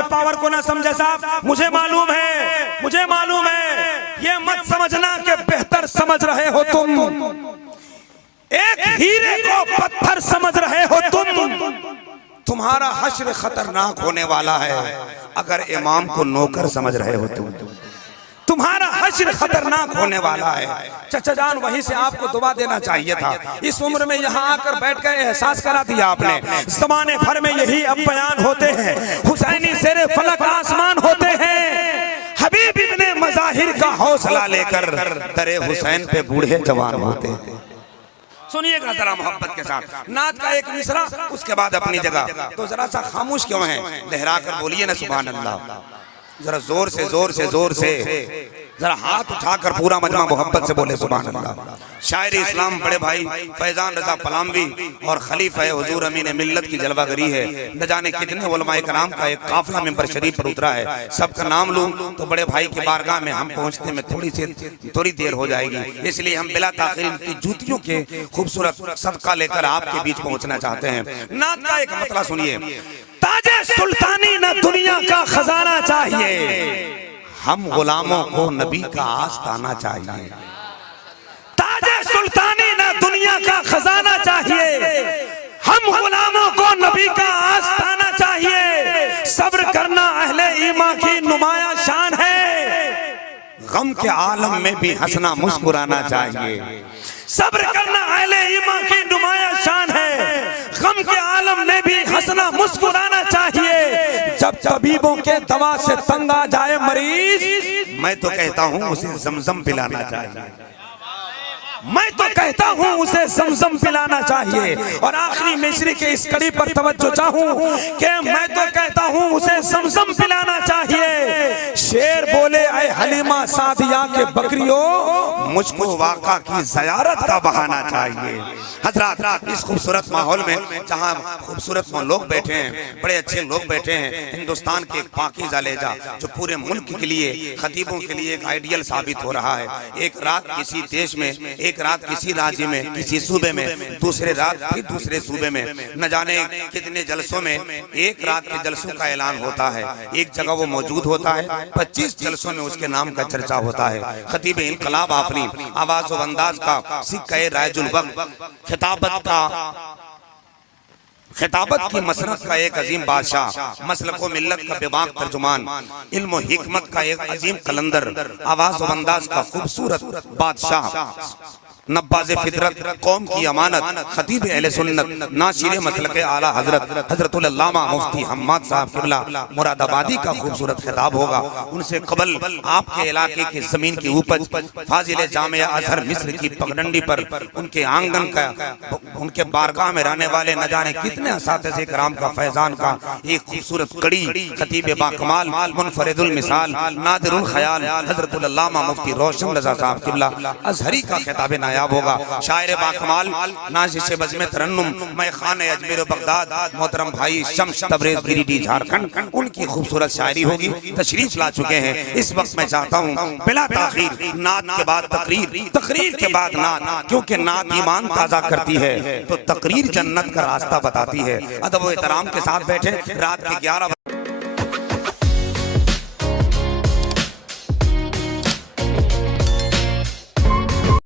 आपके पावर को ना समझे साहब, मुझे मालूम है, ये मत समझना कि बेहतर समझ रहे हो तुम, एक हीरे को पत्थर समझ रहे हो तुम। तुम्हारा हश्र खतरनाक होने वाला है अगर इमाम को नौकर समझ रहे हो तुम। तुम्हारा हश्र खतरनाक होने वाला है। चचा जान वहीं से आपको दुआ देना चाहिए था। इस उम्र में यहाँ आकर बैठ कर एहसास करा दिया आपने। ज़माने भर में यही अब बयान होते हैं, हुसैनी शेरे फलक आसमान होते हैं। हबीब इब्ने मज़ाहिर का हौसला लेकर दरे हुसैन पे बूढ़े जवान होते हैं। सुनिएगा जरा मोहब्बत के साथ नात का एक मिसरा, उसके बाद अपनी जगह। तो जरा सा खामोश क्यों है, लहरा कर बोलिए ना सुभान अल्लाह। जरा जोर से जरा हाथ उठाकर पूरा मजमा मोहब्बत से बोले सुभान अल्लाह। शायर इस्लाम बड़े भाई फैजान रजा पलामवी और खलीफा हुजूर अमीन मिल्लत की जलवागरी है। न जाने कितने उलमाए कराम का एक काफिला मिंबर शरीफ पर उतरा है। सबका नाम लूं तो बड़े भाई की बारगाह में हम पहुंचने में थोड़ी देर हो जाएगी, इसलिए हम बिला ताखिर इनकी जूतियों के खूबसूरत सदका लेकर आपके बीच पहुंचना चाहते हैं। नात का एक मतला सुनिए। ताजे सुल्तानी न दुनिया का खजाना चाहिए, हम गुलामों को नबी का आस्ताना चाहिए। ताजे सुल्तानी न दुनिया का खजाना चाहिए, हम गुलामों को नबी का आस्ताना चाहिए। सब्र करना अहले ईमान की नुमाया शान है, गम के आलम में भी हंसना मुस्कुराना चाहिए। सब्र करना अहले ईमान की नुमाया शान है, गम के आलम में भी हंसना मुस्कुराना चाहिए। जब तबीबों के दवा से तंग आ जाए मरीज, मैं तो कहता हूँ उसे ज़मज़म पिलाना चाहिए। मैं तो कहता हूँ उसे ज़मज़म पिलाना चाहिए। और आखिरी मिसरी के इस कड़ी पर तवज्जो चाहूँ कि मैं तो कहता हूँ उसे ज़मज़म पिलाना चाहिए। शेर बोले ऐ हलीमा सादिया के बकरियों, मुझको वाका की ज़ियारत का बहाना चाहिए। हज़रात इस खूबसूरत माहौल में जहाँ खूबसूरत लोग बैठे हैं, बड़े अच्छे लोग बैठे हैं, हिंदुस्तान के एक पाकीज़ा लहजा जो पूरे मुल्क के लिए खतीबों के लिए एक आइडियल साबित हो रहा है। एक रात किसी देश में, एक रात किसी राज्य में, किसी सूबे में, दूसरे रात फिर दूसरे सूबे में, न जाने कितने जलसों में एक रात के जलसों का ऐलान होता है। एक जगह वो मौजूद होता है, 25 जलसों में उसके नाम का चर्चा होता है। खतीब इनकलाब आपनी आवाज़ और अंदाज का सिक्का राजुल वक्त, खिताबत की मसरत का एक अजीम बादशाह, मसलक व मिल्लत का बेबाक तर्जुमान, इल्म व हिकमत का एक अजीम कलंदर, आवाज़ व अंदाज का खूबसूरत बादशाह, नब्बाज़े फितरत, कौम की अमानत, खतीब अहले सुन्नत, नाशिर मसलक आला हजरत हजरतुल अल्लामा मुफ्ती हम्माद साहब किबला मुरादाबादी का खूबसूरत खिताब होगा। उनसे कबल आपके इलाके की जमीन की उपज फाजिल जामिया अजहर मिस्र की पगडंडी पर उनके आंगन का, उनके बारगाह में रहने वाले न जाने कितने असातिज़े कराम का फैजान का एक खूबसूरत कड़ी, खतीब बाकमाल मुनफरिदुल मिसाल नादिरुल ख्याल हजरतुल अल्लामा मुफ्ती रोशन रजा साहब किबला अजहरी का खिताब नायाब होगा। शायर बाकमाल नाज़िश बज़्म तरन्नुम मैं खाने अजमेर बगदाद मोहतरम भाई शम्स तबरेज़ गिरिडीह झारखंड, उनकी खूबसूरत शायरी होगी। तशरीफ ला चुके हैं। इस वक्त मैं चाहता हूँ बिला ताखीर नात के बाद तकरीर, तकरीर के बाद नात, क्योंकि नात ईमान ताज़ा करती है तो तकरीर जन्नत का रास्ता बताती है। अदब व एहतराम के साथ बैठे रात के 11